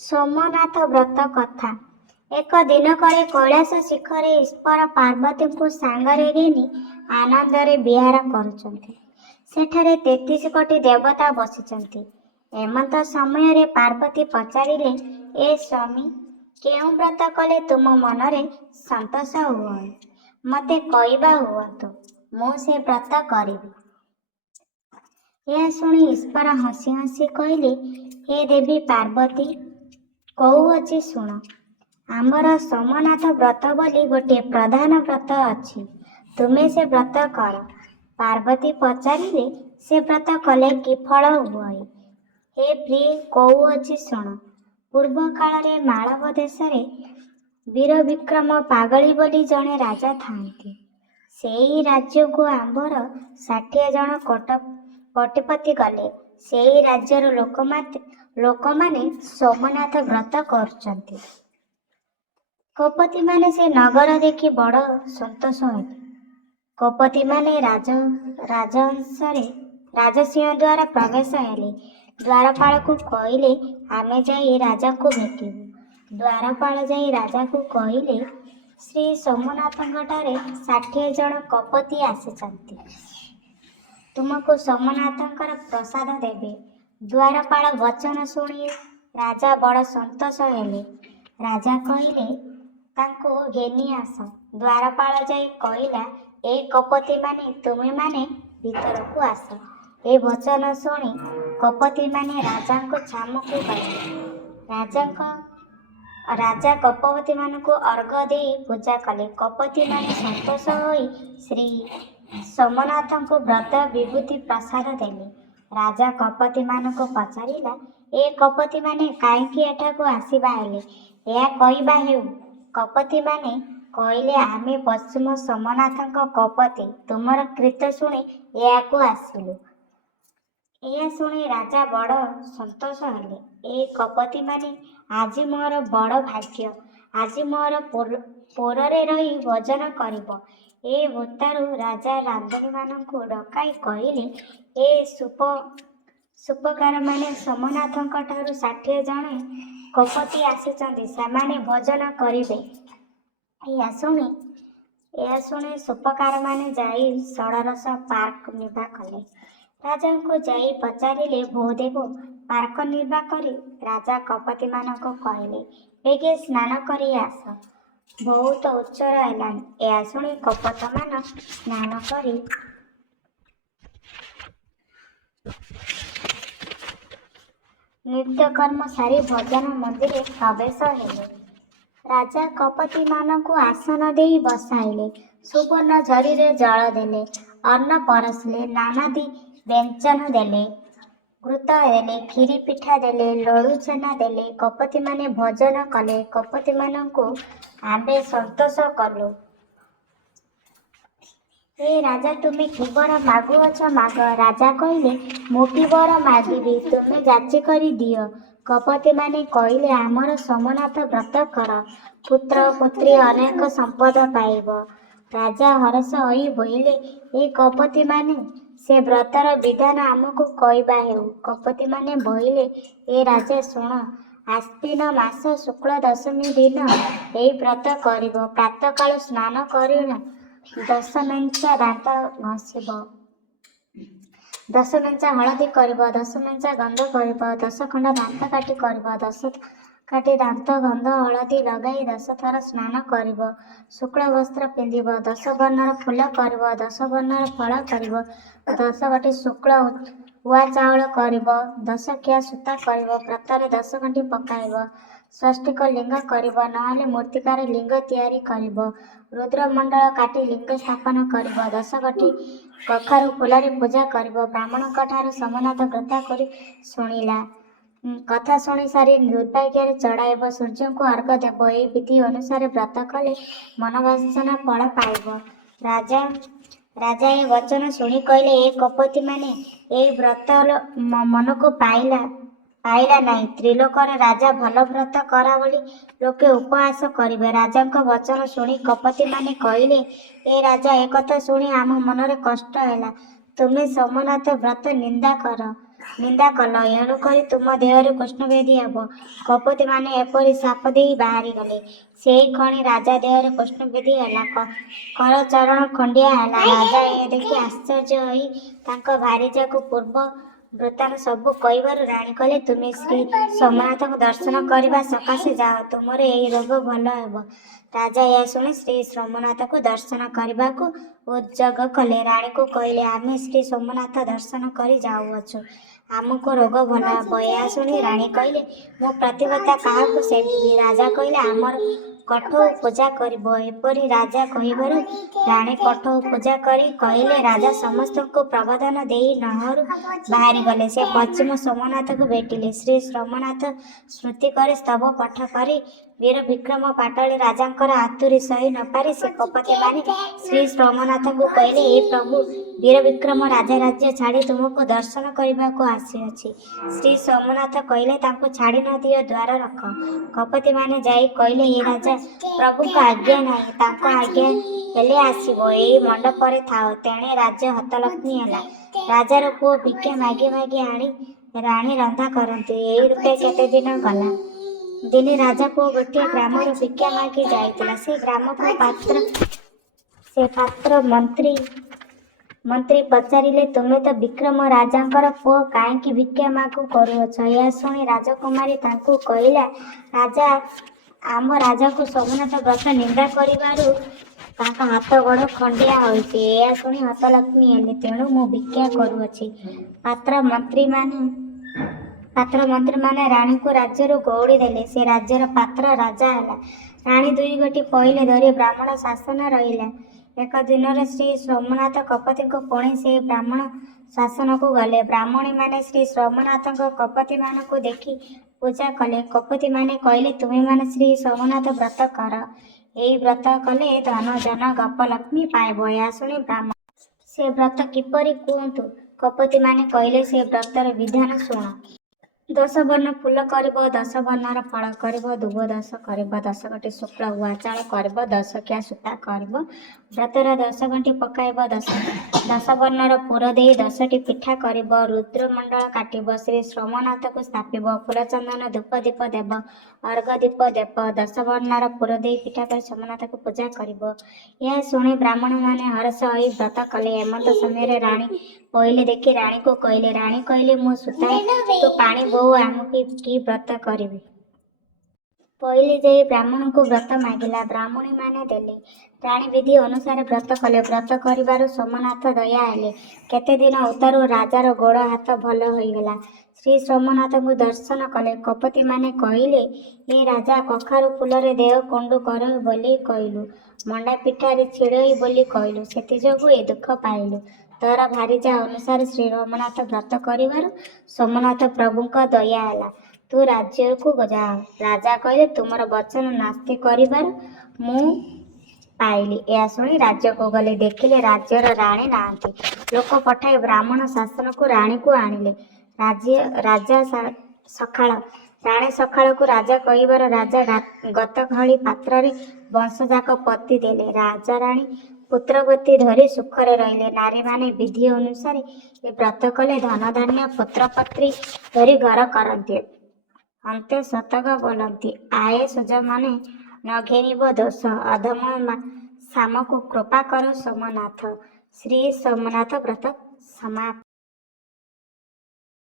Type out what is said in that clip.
सोमनाथ व्रत कथा। एक दिनकरे कैलाश शिखरे ईश्वर पार्वतीଙ୍କୁ ସାଙ୍ଗରେ ଘେନି ଆନନ୍ଦରେ ବିହାର କରୁଛନ୍ତି। ସେଠାରେ 33 କୋଟି ଦେବତା ବସିଛନ୍ତି। ଏମନ୍ତ ସମୟରେ ପାର୍ବତୀ ପଚାରିଲେ, ଏ ସ୍ୱାମୀ, କେଉଁ ବ୍ରତ କଲେ ତୁମ ମନରେ ସନ୍ତୋଷ ହୁଏ? ମୋତେ କହିବା ହୁଅନ୍ତୁ, ମୁଁ ସେ ବ୍ରତ କରିବି। ଏହା ଶୁଣି ଈଶ୍ୱର ହସି ହସି କହିଲେ, ହେ ଦେବୀ ପାର୍ବତୀ, କହୁଅଛି ଶୁଣ। ଆମର ସୋମନାଥ ବ୍ରତ ବୋଲି ଗୋଟିଏ ପ୍ରଧାନ ବ୍ରତ ଅଛି। ତୁମେ ସେ ବ୍ରତ କର। ପାର୍ବତୀ ପଚାରିଲେ, ସେ ବ୍ରତ କଲେ କି ଫଳ ହୁଏ? ହେ ପ୍ରିୟ, କହୁଅଛି ଶୁଣ। ପୂର୍ବ କାଳରେ ମାଳବ ଦେଶରେ ବୀର ବିକ୍ରମ ପାଗଳୀ ବୋଲି ଜଣେ ରାଜା ଥାଆନ୍ତି। ସେହି ରାଜ୍ୟକୁ ଆମ୍ଭର 60 ଜଣ କୋଟିପତି ଗଲେ। ସେହି ରାଜ୍ୟର ଲୋକମାନେ ସୋମନାଥ ବ୍ରତ କରୁଛନ୍ତି। କୋପତିମାନେ ସେ ନଗର ଦେଖି ବଡ଼ ସନ୍ତୋଷ ହେଲେ। କୋପତିମାନେ ରାଜସିଂହ ଦ୍ୱାରା ପ୍ରବେଶ ହେଲେ। ଦ୍ୱାରପାଳକୁ କହିଲେ, ଆମେ ଯାଇ ରାଜାଙ୍କୁ ଭେଟିବୁ। ଦ୍ୱାରପାଳ ଯାଇ ରାଜାକୁ କହିଲେ, ଶ୍ରୀ ସୋମନାଥଙ୍କଠାରେ 60 ଜଣ କୋପତି ଆସିଛନ୍ତି। ତୁମକୁ ସୋମନାଥଙ୍କର ପ୍ରସାଦ ଦେବେ। ଦ୍ୱାରପାଳ ବଚନ ଶୁଣି ରାଜା ବଡ଼ ସନ୍ତୋଷ ହେଲେ। ରାଜା କହିଲେ, ତାଙ୍କୁ ଘେନି ଆସ। ଦ୍ୱାରପାଳ ଯାଇ କହିଲା, ଏ କୋପତିମାନେ, ତୁମେମାନେ ଭିତରକୁ ଆସ। ଏ ବଚନ ଶୁଣି କୋପତିମାନେ ରାଜାଙ୍କୁ ଛାମୁକି ଗଲେ। ରାଜା କୋପତିମାନଙ୍କୁ ଅର୍ଘ୍ୟ ଦେଇ ପୂଜା କଲେ। କୋପତିମାନେ ସନ୍ତୋଷ ହୋଇ ଶ୍ରୀ ସୋମନାଥଙ୍କୁ ବ୍ରତ ବିଭୂତି ପ୍ରସାଦ ଦେଲେ। ରାଜା କୋପତିମାନଙ୍କୁ ପଚାରିଲା, ଏ କୋପତିମାନେ କାହିଁକି ଏଠାକୁ ଆସିବା ହେଲେ? ଏହା କହିବା ହେଉ। କୋପତିମାନେ କହିଲେ, ଆମେ ପଶ୍ଚିମ ସୋମନାଥଙ୍କ କୋପତି। ତୁମର କୀର୍ତ୍ତି ଶୁଣି ଏହାକୁ ଆସିଲୁ। ଏହା ଶୁଣି ରାଜା ବଡ଼ ସନ୍ତୋଷ ହେଲେ। ଏ କୋପତିମାନେ, ଆଜି ମୋର ବଡ଼ ଭାଗ୍ୟ। ଆଜି ମୋର ପୁରରେ ରହି ଭୋଜନ କରିବ। ଏ ଭୂତାରୁ ରାଜା ରାନ୍ଧଣିମାନଙ୍କୁ ଡକାଇ କହିଲେ, ଏ ସୁପକାରମାନେ ସୋମନାଥଙ୍କଠାରୁ 60 ଜଣ କୋପତି ଆସିଛନ୍ତି, ସେମାନେ ଭୋଜନ କରିବେ। ଏହା ଶୁଣି ସୁପକାରମାନେ ଯାଇ ଷୋଡ଼ଶ ପାର୍କ ନିର୍ବାହ କଲେ। ରାଜାଙ୍କୁ ଯାଇ ପଚାରିଲେ, ଭୂଦେବ, ପାର୍କ ନିର୍ବାହ କରି ରାଜା କୋପତିମାନଙ୍କୁ କହିଲେ, ବେଗେ ସ୍ନାନ କରି ଆସ। ବହୁତ ଉଚ୍ଚର ହେଲାଣି। ଏହା ଶୁଣି କୋପତମାନ ସ୍ନାନ କରି ନିତ୍ୟକର୍ମ ସାରି ଭୋଜନ ମନ୍ଦିରେ ପ୍ରବେଶ ହେଲେ। ରାଜା କୋପତିମାନଙ୍କୁ ଆସନ ଦେଇ ବସାଇଲେ। ସୁବର୍ଣ୍ଣ ଝରିରେ ଜଳ ଦେଲେ। ଅନ୍ନ ପରସିଲେ। ନାନାଦି ବ୍ୟଞ୍ଜନ ଦେଲେ। ଘୃତ ଦେଲେ। କ୍ଷୀରି ପିଠା ଦେଲେ। ଲଡୁ ଛେନା ଦେଲେ। କୋପତିମାନେ ଭୋଜନ କଲେ। କୋପତିମାନଙ୍କୁ ଆମ୍ଭେ ସନ୍ତୋଷ କଲୁ। ହେ ରାଜା, ତୁମେ କି ବର ମାଗୁଅଛ ମାଗ। ରାଜା କହିଲେ, ମୁଁ କି ବର ମାଗିବି, ତୁମେ ଯାଚି କରି ଦିଅ। କୋପତିମାନେ କହିଲେ, ଆମର ସୋମନାଥ ବ୍ରତ କର। ପୁତ୍ର ପୁତ୍ରୀ ଅନେକ ସମ୍ପଦ ପାଇବ। ରାଜା ହରଷ ହୋଇ ବୋଇଲେ, ଏ କୋପତିମାନେ, ସେ ବ୍ରତର ବିଧାନ ଆମକୁ କହିବା ହେଉ। କୋପତିମାନେ ବୋଇଲେ, ଏ ରାଜା ଶୁଣ। ଆଶ୍ୱିନ ମାସ ଶୁକ୍ଳ ଦଶମୀ ଦିନ ଏହି ବ୍ରତ କରିବ। ପ୍ରାତଃକାଳ ସ୍ନାନ କରିବ। 10 ମେଞ୍ଚା ଦାନ୍ତ ଘଷିବ। 10 ମେଞ୍ଚା ହଳଦୀ କରିବ। 10 ମେଞ୍ଚା ଗନ୍ଧ କରିବ। 10 ଖଣ୍ଡ ଦାନ୍ତ କାଠି କରିବ। 10 କାଠି ଦାନ୍ତ ଗନ୍ଧ ହଳଦୀ ଲଗାଇ 10 ଥର ସ୍ନାନ କରିବ। ଶୁକ୍ଳ ବସ୍ତ୍ର ପିନ୍ଧିବ। 10 ବର୍ଣ୍ଣର ଫୁଲ କରିବ। 10 ବର୍ଣ୍ଣର ଫଳ କରିବ। 10 ଗୋଟି ଶୁକ୍ଳ ଉଆ ଚାଉଳ କରିବ। 10 ଖିଆ ସୂତା କରିବ। ବ୍ରତରେ 10 ଗଣ୍ଠି ପକାଇବ। ସ୍ୱସ୍ତିକ ଲିଙ୍ଗ କରିବ, ନହେଲେ ମୂର୍ତ୍ତିକାର ଲିଙ୍ଗ ତିଆରି କରିବ। ରୁଦ୍ରମଣ୍ଡଳ କାଟି ଲିଙ୍ଗ ସ୍ଥାପନ କରିବ। 10 ଗୋଟି କଖାରୁ ଫୁଲରେ ପୂଜା କରିବ। ବ୍ରାହ୍ମଣଙ୍କଠାରୁ ସୋମନାଥ କଥା ଶୁଣି ସାରି ଦୁର୍ବାଘ୍ୟରେ ଚଢ଼ାଇବ। ସୂର୍ଯ୍ୟଙ୍କୁ ଅର୍ଘ୍ୟ ଦେବ। ଏହି ବିଧି ଅନୁସାରେ ବ୍ରତ କଲେ ମନବାଞ୍ଛନା ଫଳ ପାଇବ। ରାଜା ଏ ବଚନ ଶୁଣି କହିଲେ, ଏ କୋପତିମାନେ, ଏହି ବ୍ରତ ମନକୁ ପାଇଲା ନାହିଁ। ତ୍ରିଲୋକରେ ରାଜା ଭଲ ବ୍ରତ କରା ବୋଲି ଲୋକେ ଉପହାସ କରିବେ। ରାଜାଙ୍କ ବଚନ ଶୁଣି କୋପତିମାନେ କହିଲେ, ଏ ରାଜା, ଏ କଥା ଶୁଣି ଆମ ମନରେ କଷ୍ଟ ହେଲା। ତୁମେ ସୋମନାଥ ବ୍ରତ ନିନ୍ଦା କର। ନିନ୍ଦା କଲ, ଏଣୁକରି ତୁମ ଦେହରେ କୃଷ୍ଣବେଦୀ ହେବ। କପୋତୀମାନେ ଏପରି ଶାପ ଦେଇ ବାହାରିଗଲେ। ସେଇ କ୍ଷଣି ରାଜା ଦେହରେ କୃଷ୍ଣବେଦୀ ହେଲା, କରଚରଣ ଖଣ୍ଡିଆ ହେଲା। ରାଜା ଏ ଦେଖି ଆଶ୍ଚର୍ଯ୍ୟ ହୋଇ ତାଙ୍କ ଭାରିଜାକୁ ପୂର୍ବ ବୃତ୍ତାନ୍ତ ସବୁ କହିବାରୁ ରାଣୀ କହିଲେ, ତୁମେ ଶ୍ରୀ ସୋମନାଥଙ୍କୁ ଦର୍ଶନ କରିବା ସକାଶେ ଯାଅ, ତୁମର ଏହି ରୋଗ ଭଲ ହେବ। ରାଜା ଏହା ଶୁଣି ଶ୍ରୀ ସୋମନାଥଙ୍କୁ ଦର୍ଶନ କରିବାକୁ ଉଦ୍ଯୋଗ କଲେ। ରାଣୀକୁ କହିଲେ, ଆମେ ଶ୍ରୀ ସୋମନାଥ ଦର୍ଶନ କରି ଯାଉଅଛୁ, ଆମକୁ ରୋଗ ଭଲ ହେବ। ଏହା ଶୁଣି ରାଣୀ କହିଲେ, ମୁଁ ପ୍ରତିବର୍ତ୍ତା କାହାକୁ ସେବିବି? ରାଜା କହିଲେ, ଆମର କଠଉ ପୂଜା କରିବ। ଏପରି ରାଜା କହିବାରୁ ରାଣୀ କଠଉ ପୂଜା କରି କହିଲେ। ରାଜା ସମସ୍ତଙ୍କୁ ପ୍ରବୋଧନ ଦେଇ ନଅରୁ ବାହାରିଗଲେ। ସେ ପଶ୍ଚିମ ସୋମନାଥକୁ ଭେଟିଲେ। ଶ୍ରୀ ସୋମନାଥ ସ୍ତୁତି କରି ସ୍ତବ ପାଠ କରି ବୀର ବିକ୍ରମ ପାଟଳୀ ରାଜାଙ୍କର ଆତୁରୀ ସହି ନ ପାରି ସେ କପୋତୀମାନେ ଶ୍ରୀ ସୋମନାଥଙ୍କୁ କହିଲେ, ହେ ପ୍ରଭୁ ବୀର ବିକ୍ରମ ରାଜା ରାଜ୍ୟ ଛାଡ଼ି ତୁମକୁ ଦର୍ଶନ କରିବାକୁ ଆସିଅଛି। ଶ୍ରୀ ସୋମନାଥ କହିଲେ, ତାଙ୍କୁ ଛାଡ଼ି ନ ଦିଅ, ଦ୍ୱାର ରଖ। କପୋତୀମାନେ ଯାଇ କହିଲେ, ହେ ରାଜା, ପ୍ରଭୁଙ୍କ ଆଜ୍ଞା ନାହିଁ, ତାଙ୍କ ଆଜ୍ଞା ହେଲେ ଆସିବ। ଏଇ ମଣ୍ଡପରେ ଥାଅ। ତେଣେ ରାଜ୍ୟ ହତଲକ୍ଷ୍ମୀ ହେଲା। ରାଜାର ପୁଅ ଭିକ୍ଷା ମାଗି ମାଗି ଆଣି ରାଣୀ ରନ୍ଧା କରନ୍ତି। ଏଇ ରୂପେ କେତେ ଦିନ ଗଲା। ଦିନେ ରାଜା ପୁଅ ଗୋଟିଏ ଗ୍ରାମରୁ ଭିକ୍ଷା ମାଗି ଯାଇଥିଲା। ସେ ଗ୍ରାମକୁ ପାତ୍ର ମନ୍ତ୍ରୀ ପଚାରିଲେ, ତୁମେ ତ ବିକ୍ରମ ରାଜାଙ୍କର ପୁଅ, କାହିଁକି ଭିକ୍ଷା ମାଗ କରୁଅଛ? ଏହା ଶୁଣି ରାଜକୁମାରୀ ତାଙ୍କୁ କହିଲା, ରାଜା, ଆମ ରାଜାକୁ ସୋମନାଥ ବ୍ରତ ନିନ୍ଦା କରିବାରୁ ତାଙ୍କ ହାତ ଗୋଡ଼ ଖଣ୍ଡିଆ ହୋଇଛି। ଏହା ଶୁଣି ହତଲକ୍ଷ୍ମୀ ହେଲେ, ତେଣୁ ମୁଁ ଭିକ୍ଷା କରୁଅଛି। ପାତ୍ର ମନ୍ତ୍ରୀମାନେ ରାଣୀଙ୍କୁ ରାଜ୍ୟରୁ ଗଉଡ଼ି ଦେଲେ। ସେ ରାଜ୍ୟର ପାତ୍ର ରାଜା ହେଲା। ରାଣୀ ଦୁଇ ଗୋଟି ପଇଲେ ଧରି ବ୍ରାହ୍ମଣ ଶାସନ ରହିଲା। ଏକ ଦିନରେ ଶ୍ରୀ ସୋମନାଥ କପୋତୀଙ୍କୁ ପୁଣି ସେ ବ୍ରାହ୍ମଣ ଶାସନକୁ ଗଲେ। ବ୍ରାହ୍ମଣୀମାନେ ଶ୍ରୀ ସୋମନାଥଙ୍କ କପୋତୀମାନଙ୍କୁ ଦେଖି ପୂଜା କଲେ। କପୋତୀମାନେ କହିଲେ, ତୁମେମାନେ ଶ୍ରୀ ସୋମନାଥ ବ୍ରତ କର, ଏଇ ବ୍ରତ କଲେ ଧନ ଜନ ଗପଲକ୍ଷ୍ମୀ ପାଇବ। ଏହା ଶୁଣି ବ୍ରାହ୍ମଣ, ସେ ବ୍ରତ କିପରି କୁହନ୍ତୁ? କପୋତୀମାନେ କହିଲେ, ସେ ବ୍ରତର ବିଧାନ ଶୁଣ। 10 ବର୍ଣ୍ଣ ଫୁଲ କରିବ, 10 ବର୍ଣ୍ଣର ଫଳ କରିବ, ଦୁବ 10 କରିବ, 10 ଗୋଟି ଶୁକ୍ଳ ଗୁଆ ଚାଉଳ କରିବ, 10 କିଆ ସୂତା କରିବ, ବ୍ରତର 10 ଗଣ୍ଠି ପକାଇବ, 10 ବର୍ଣ୍ଣର ପୁର ଦେଇ 10ଟି ପିଠା କରିବ, ରୁଦ୍ରମଣ୍ଡଳ କାଟିବ, ଶ୍ରୀ ସୋମନାଥକୁ ସ୍ଥାପିବ, ଫୁଲଚନ୍ଦନ ଧୂପ ଦୀପ ଦେବ, ଅର୍ଘ ଦୀପ ଦେବ, 10 ବର୍ଣ୍ଣର ପୁର ଦେଇ ପିଠା କରି ସୋମନାଥକୁ ପୂଜା କରିବ। ଏହା ଶୁଣି ବ୍ରାହ୍ମଣମାନେ ହରଷ ହୋଇ ବ୍ରତ କଲେ। ହେମନ୍ତ ସମୟରେ ରାଣୀ ପଇଲେ ଦେଖି ରାଣୀକୁ କହିଲେ। ରାଣୀ କହିଲେ, ମୁଁ ସୁତାଏ, ତୁ ପାଣି ବୋହୁ, ଆମକୁ କି ବ୍ରତ କରିବି? ପଇଲି ଯାଇ ବ୍ରାହ୍ମଣଙ୍କୁ ବ୍ରତ ମାଗିଲା। ବ୍ରାହ୍ମଣୀମାନେ ଦେଲେ। ରାଣୀ ବିଧି ଅନୁସାରେ ବ୍ରତ କଲେ। ବ୍ରତ କରିବାରୁ ସୋମନାଥ ଦୟା ହେଲେ। କେତେ ଦିନ ଉତ୍ତାରୁ ରାଜାର ଗୋଡ଼ ହାତ ଭଲ ହୋଇଗଲା। ଶ୍ରୀ ସୋମନାଥଙ୍କୁ ଦର୍ଶନ କଲେ। କପୋତୀମାନେ କହିଲେ, ହେ ରାଜା, କଖାରୁ ଫୁଲରେ ଦେହ କୁଣ୍ଡୁ କର ବୋଲି କହିଲୁ, ମଣ୍ଡା ପିଠାରେ ଛିଡ଼ଇ ବୋଲି କହିଲୁ, ସେଥିଯୋଗୁଁ ଏ ଦୁଃଖ ପାଇଲୁ। ତୋର ଭାରିଜା ଅନୁସାରେ ଶ୍ରୀ ସୋମନାଥ ବ୍ରତ କରିବାରୁ ସୋମନାଥ ପ୍ରଭୁଙ୍କ ଦୟା ହେଲା। ତୁ ରାଜ୍ୟକୁ ଯା। ରାଜା କହିଲେ, ତୁମର ବଚନ ନାସ୍ତି କରିବାରୁ ମୁଁ ପାଇଲି। ଏହା ଶୁଣି ରାଜ୍ୟକୁ ଗଲେ। ଦେଖିଲେ ରାଜ୍ୟର ରାଣୀ ନାହାନ୍ତି। ଲୋକ ପଠାଇ ବ୍ରାହ୍ମଣ ଶାସନକୁ ରାଣୀକୁ ଆଣିଲେ। ରାଣୀ ସକାଳକୁ ରାଜା କହିବାର ରାଜା ଗତଖଳି ପାତ୍ରରେ ବଂଶଯାକ ପୋତି ଦେଲେ। ରାଜାରାଣୀ ପୁତ୍ରବତୀ ଧରି ସୁଖରେ ରହିଲେ। ନାରୀମାନେ ବିଧି ଅନୁସାରେ ଏ ବ୍ରତ କଲେ ଧନଧାନ୍ୟ ପୁତ୍ରପତ୍ରୀ ଧରି ଘର କରନ୍ତି। ଅନ୍ତେ ଶତକ ବୋଲନ୍ତି, ଆଏ ସୁଜମାନେ ନ ଘେନିବ ଦୋଷ, ଅଧମ ଶାମକୁ କୃପା କର ସୋମନାଥ। ଶ୍ରୀ ସୋମନାଥ ବ୍ରତ ସମାପ୍ତ।